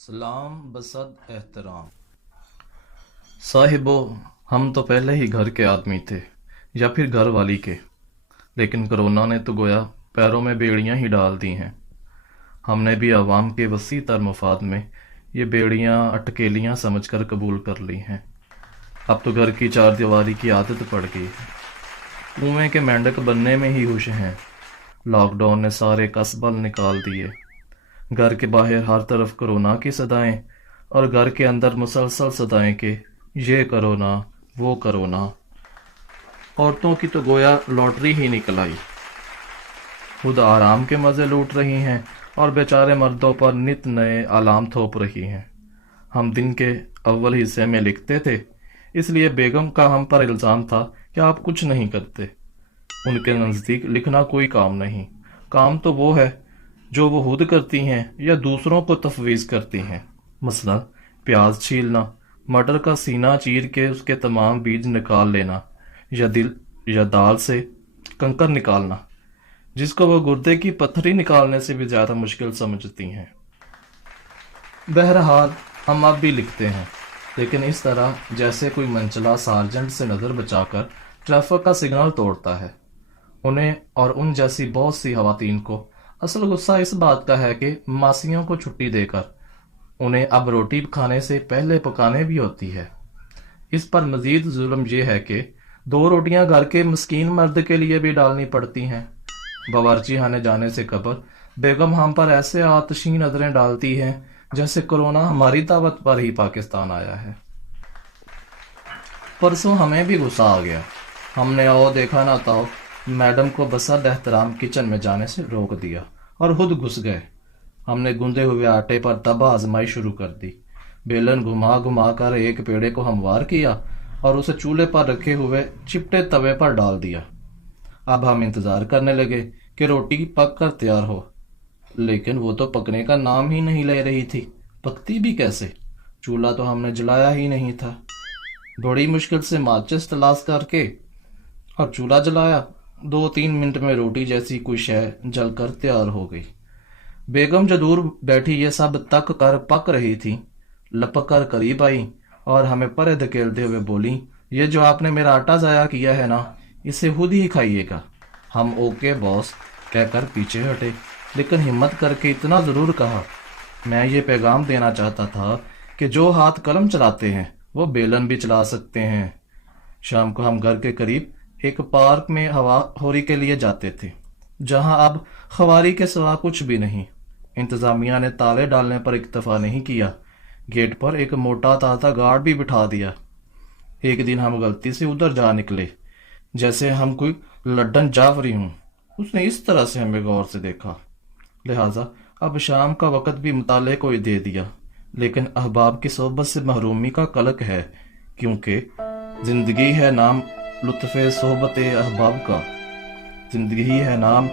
सलाम बसद एहतराम। साहिबो, हम तो पहले ही घर के आदमी थे या फिर घर वाली के, लेकिन कोरोना ने तो गोया पैरों में बेड़ियां ही डाल दी हैं। हमने भी आवाम के वसी तर मफाद में ये बेड़ियां अटकेलियां समझकर कबूल कर ली हैं। अब तो घर की चार दीवारी की आदत पड़ गई है। कुएं के मेंढक बनने में ही खुश हैं। लॉकडाउन ने सारे कसबल निकाल दिए। घर के बाहर हर तरफ कोरोना की सदाएं और घर के अंदर मुसलसल सदाएं के ये करो ना वो करो ना। औरतों की तो गोया लॉटरी ही निकल आई। खुद आराम के मजे लूट रही हैं और बेचारे मर्दों पर नित नए आलाम थोप रही हैं। हम दिन के अव्वल हिस्से में लिखते थे, इसलिए बेगम का हम पर इल्ज़ाम था कि आप कुछ नहीं करते। उनके नज़दीक लिखना कोई काम नहीं, काम तो वो है जो वो खुद करती हैं या दूसरों को तफवीज़ करती हैं। मसलन प्याज छीलना, मटर का सीना चीर के उसके तमाम बीज निकाल लेना, या दिल या दाल से कंकर निकालना, जिसको वो गुर्दे की पत्थरी निकालने से भी ज़्यादा मुश्किल समझती हैं। बहरहाल हम अब भी लिखते हैं, लेकिन इस तरह जैसे कोई मनचला सार्जेंट से नज़र बचाकर ट्रैफिक का सिग्नल तोड़ता है। उन्हें और उन जैसी बहुत सी खवातीन को असल गुस्सा इस बात का है कि मासियों को छुट्टी देकर उन्हें अब रोटी खाने से पहले पकाने भी होती है। इस पर मजीद जुल्म यह है कि 2 रोटियां घर के मस्कीन मर्द के लिए भी डालनी पड़ती हैं। बावर्ची खाने जाने से कबल बेगम हम पर ऐसे आतशी नजरें डालती हैं जैसे कोरोना हमारी दावत पर ही पाकिस्तान आया है। परसों हमें भी गुस्सा आ गया। हमने ओ देखा ना तो मैडम को बसद एहतराम किचन में जाने से रोक दिया और खुद घुस गए। हमने गूंदे हुए आटे पर तबाह आजमाई शुरू कर दी। बेलन घुमा घुमा कर एक पेड़े को हमवार किया और उसे चूल्हे पर रखे हुए चिपटे तवे पर डाल दिया। अब हम इंतजार करने लगे कि रोटी पक कर तैयार हो, लेकिन वो तो पकने का नाम ही नहीं ले रही थी। पकती भी कैसे? चूल्हा तो हमने जलाया ही नहीं था। बड़ी मुश्किल से माचिस तलाश करके और चूल्हा जलाया। 2-3 मिनट में रोटी जैसी कोई शय जलकर तैयार हो गई। बेगम जो दूर बैठी ये सब तक कर पक रही थी, लपक कर करीब आई और हमें परे धकेलते हुए बोली, ये जो आपने मेरा आटा ज़ाया किया है ना, इसे खुद ही खाइएगा। हम ओके बॉस कहकर पीछे हटे, लेकिन हिम्मत करके इतना ज़रूर कहा, मैं ये पैगाम देना चाहता था कि जो हाथ कलम चलाते हैं वो बेलन भी चला सकते हैं। शाम को हम घर के करीब एक पार्क में हवा खोरी के लिए जाते थे, जहां अब खवारी के सिवा कुछ भी नहीं। इंतजामिया ने ताले डालने पर इक्तफा नहीं किया, गेट पर एक मोटा ताजा गार्ड भी बिठा दिया। एक दिन हम गलती से उधर जा निकले, जैसे हम कोई लड्डन जाफरी हूं। उसने इस तरह से हमें गौर से देखा, लिहाजा अब शाम का वक़्त भी मुताले को ही दे दिया। लेकिन अहबाब की सोहबत से महरूमी का कलक है, क्योंकि जिंदगी है नाम लुत्फ़े सोहबत अहबाब का। जिंदगी है नाम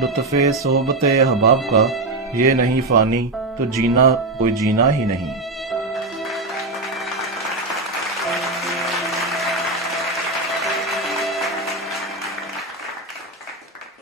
लुत्फ़े सोहबत अहबाब का, ये नहीं फ़ानी तो जीना कोई जीना ही नहीं।